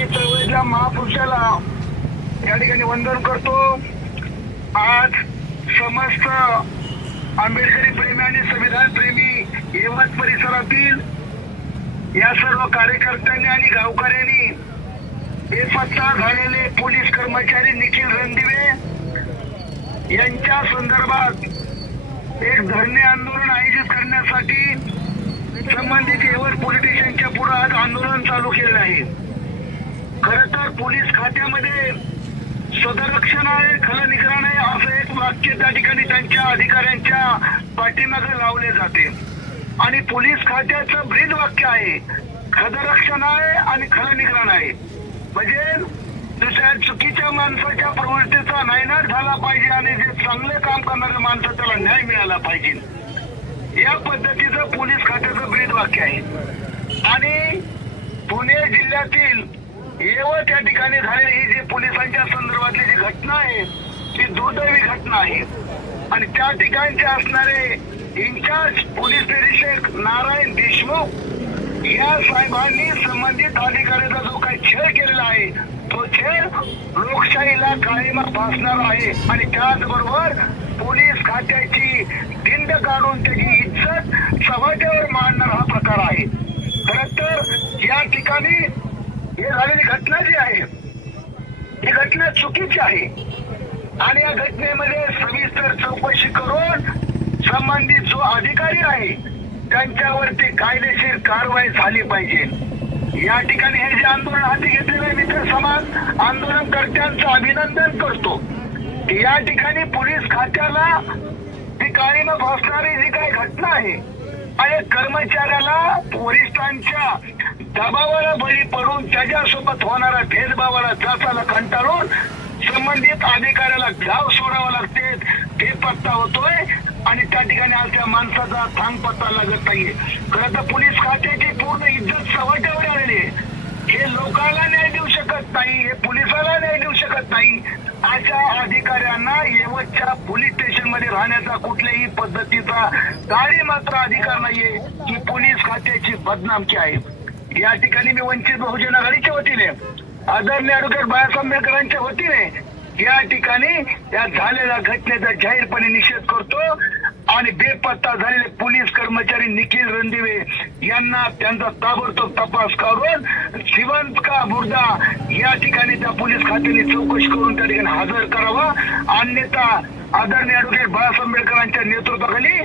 चळवळीच्या महापुरुषाला या ठिकाणी वंदन करतो। आज समस्त आंबेडकरी प्रेमी आणि संविधान प्रेमी यवत परिसरातील या सर्व कार्यकर्त्यांनी आणि गावकऱ्यांनी बेपत्ता झालेले पोलीस कर्मचारी निखिल रणदिवे यांच्या संदर्भात एक धरणे आंदोलन आयोजित करण्यासाठी संबंधित यवत पोलीस स्टेशनच्या पुढे आज आंदोलन चालू केलेलं आहे। खरं तर पोलीस खात्यामध्ये सदरक्षण आहे, खलनिग्रहण आहे असं एक वाक्य त्या ठिकाणी त्यांच्या अधिकाऱ्यांच्या पाठीमागे लावले जाते आणि पोलीस खात्याचं ब्रीद वाक्य आहे, खदरक्षण आहे आणि खलनिग्रहण आहे। म्हणजे दुसऱ्या चुकीच्या माणसाच्या प्रवृत्तीचा नायनाट झाला पाहिजे आणि जे चांगले काम करणारे माणसं त्याला न्याय मिळाला पाहिजे, या पद्धतीचं पोलीस खात्याचं ब्रीद वाक्य आहे। आणि पुणे जिल्ह्यातील यवत या ठिकाणी झालेली ही जी पोलिसांच्या संदर्भातली जी घटना आहे ती दुर्दैवी घटना आहे आणि त्या ठिकाणचे असणारे इन्चार्ज पोलीस निरीक्षक नारायण देशमुख या साहेबांनी संबंधित अधिकाऱ्याचा जो काही छळ केलेला आहे तो छळ लोकशाहीला काळीमा फासणार आहे आणि त्याचबरोबर पोलीस खात्याची धिंड काढून त्याची इज्जत चव्हाट्यावर मांडणारा हा प्रकार आहे। खरं तर या ठिकाणी हे झालेली घटना जी आहे ही घटना चुकीची आहे आणि या घटनेमध्ये सविस्तर चौकशी करून संबंधित जो अधिकारी आहे त्यांच्यावरती कायदेशीर कारवाई झाली पाहिजे। या ठिकाणी हे जे आंदोलन हाती घेतलेले मित्र समाज आंदोलनकर्त्यांचं अभिनंदन करतो। या ठिकाणी पोलीस खात्याला ती काळीमा फासणारी जी काही घटना आहे आणि कर्मचाऱ्याला वरिष्ठांच्या दबावाला बळी पडून त्याच्यासोबत होणाऱ्या भेदभावाला जाचाला कंटाळून संबंधित अधिकाऱ्याला गाव सोडावं लागते, ते पत्ता होतोय आणि त्या ठिकाणी आज त्या माणसाचा थांग पत्ता लागत नाहीये। खरं तर पोलीस खात्याची पूर्ण इज्जत चव्हाट्यावर आलेली आहे। हे लोकांना न्याय देऊ शकत नाही, हे पोलिसाला न्याय देऊ शकत नाही, अशा अधिकाऱ्यांना यवतच्या पोलीस स्टेशन मध्ये राहण्याचा कुठल्याही पद्धतीचा काही मात्र अधिकार नाहीये, ही पोलीस खात्याची बदनामकी आहे। या ठिकाणी मी वंचित बहुजन आघाडीच्या वतीने आदरणीय ॲडव्होकेट बाळासाहेब आंबेडकरांच्या वतीने या ठिकाणी या झालेल्या घटनेचा जाहीरपणे निषेध करतो आणि बेपत्ता झालेले पोलीस कर्मचारी निखिल रणदिवे यांना त्यांचा ताबडतोब तपास करून जिवंत का मुर्दा या ठिकाणी त्या पोलीस खात्याने चौकशी करून त्या ठिकाणी हजर करावा, अन्यथा आदरणीय ॲडव्होकेट बाळासाहेब आंबेडकरांच्या नेतृत्वाखाली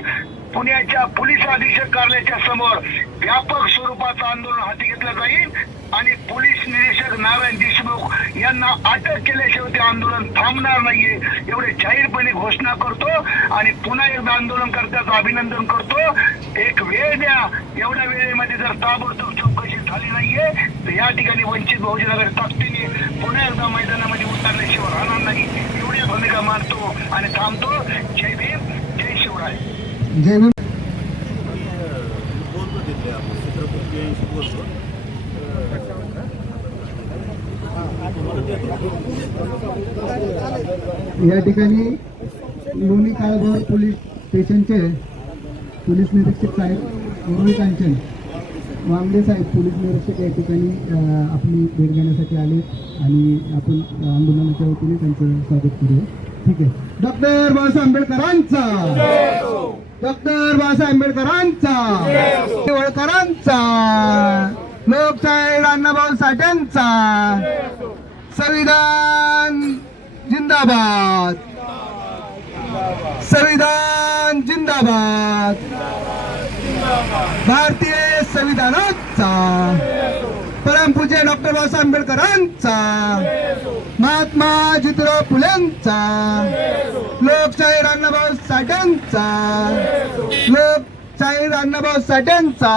पुण्याच्या पोलीस अधीक्षक कार्यालयाच्या समोर व्यापक स्वरूपाचं आंदोलन हाती घेतलं जाईल आणि पोलीस निरीक्षक नारायण देशमुख यांना अटक केल्याशिवाय ते आंदोलन थांबणार नाहीये एवढे जाहीरपणे घोषणा करतो आणि पुन्हा एकदा आंदोलनकर्त्याचं अभिनंदन करतो। एक वेळ द्या, एवढ्या वेळेमध्ये जर ताबडतोब चौकशी झाली नाहीये तर या ठिकाणी वंचित बहुजन आघाडी ताकदीने पुन्हा एकदा मैदानामध्ये उतरल्याशिवाय राहणार नाही, एवढी भूमिका मांडतो आणि थांबतो। जय भीम, जय शिवराय। जय भीम। या ठिकाणी लोणी काळभोर पोलीस स्टेशनचे पोलीस निरीक्षक साहेब उर्वी कांचन वांगडे साहेब पोलीस निरीक्षक या ठिकाणी आपली भेट घेण्यासाठी आले आणि आपण आंदोलनाच्या वतीने त्यांचं स्वागत करूया। ठीक आहे। डॉक्टर बाबासाहेब आंबेडकरांचा, डॉक्टर बाबासाहेब आंबेडकरांचा, वळकरांचा, लोकशाहीर अण्णाभाऊ साठ्यांचा, संविधान जिंदाबाद, संविधान जिंदाबाद, भारतीय संविधानाचा, परमपूज्य डॉक्टर बाबासाहेब आंबेडकरांचा, महात्मा ज्योतिराव फुलेंचा, लोकशाहीर अण्णाभाऊ साठ्यांचा, लोकशाहीर अण्णाभाऊ साठ्यांचा,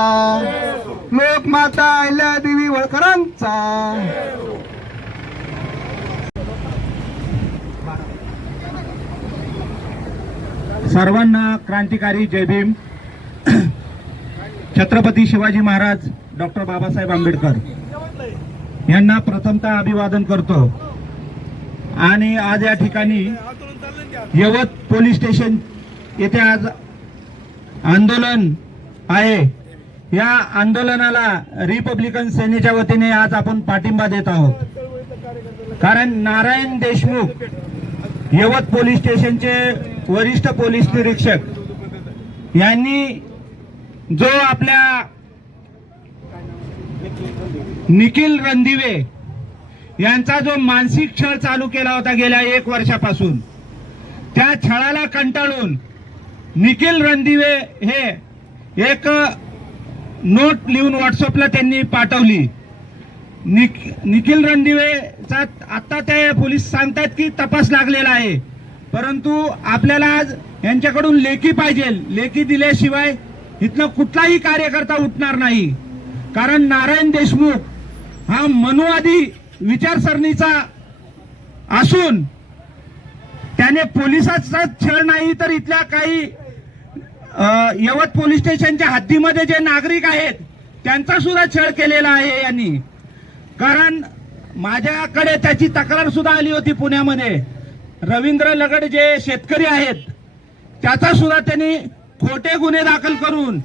लोकमाता अहिल्यादेवी होळकरांचा। सर्वांना क्रांतिकारी जय भीम। छत्रपती शिवाजी महाराज डॉक्टर बाबासाहेब आंबेडकर यांना प्रथमतः अभिवादन करतो आणि आज या ठिकाणी यवत पोलीस स्टेशन येथे आज आंदोलन आहे या आंदोलनाला रिपब्लिकन सेनेच्या वतीने आज आपण पाठिंबा देत आहोत. कारण नारायण देशमुख यवत पोलीस स्टेशनचे वरिष्ठ पोलीस निरीक्षक यांनी जो आपल्या निखिल रणदिवे यांचा जो मानसिक छळ चालू केला होता गेल्या 1 वर्षापासून, त्या छळाला कंटाळून निखिल रणदिवे हे एक नोट लिहून व्हॉट्सअपला त्यांनी पाठवली. निखिल रणदिवेचा आता ते पोलीस सांगतात की तपास लागलेला आहे, परंतु आपल्याला आज यांच्याकडून लेखी पाहिजे. लेखी दिल्याशिवाय इथनं कुठलाही कार्यकर्ता उठणार नाही. कारण नारायण देशमुख हा मनुवादी विचारसरणीचा असून त्याने पोलिसाचा छळ नाही तर इथल्या काही यवत पोलीस स्टेशनच्या हद्दीमध्ये जे नागरिक आहेत त्यांचा सुद्धा छळ केलेला आहे यांनी. कारण माझ्याकडे त्याची तक्रार सुद्धा आली होती पुण्यामध्ये. रवींद्र लगड जे शेतकरी आहेत त्याचा सुद्धा त्यांनी खोटे गुन्हे दाखल करून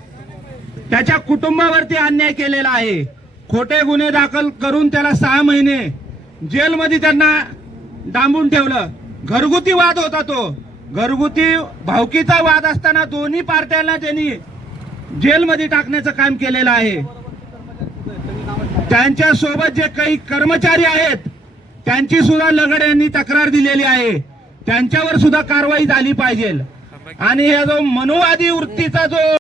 त्याच्या कुटुंबावरती अन्याय केलेला आहे. खोटे गुन्हे दाखल करून त्याला 6 महिने जेलमध्ये त्यांना डांबून ठेवलं. घरगुती वाद होता तो. घरगुती भावकीचा वाद असताना दोन्ही पार्ट्यांना त्यांनी जेलमध्ये टाकण्याचं काम केलेलं आहे. त्यांच्या सोबत जे काही कर्मचारी आहेत त्यांची सुद्धा लगड यांनी तक्रार दिलेली आहे. त्यांच्यावर सुद्धा कारवाई झाली पाहिजे. आणि हा जो मनुवादी वृत्तीचा जो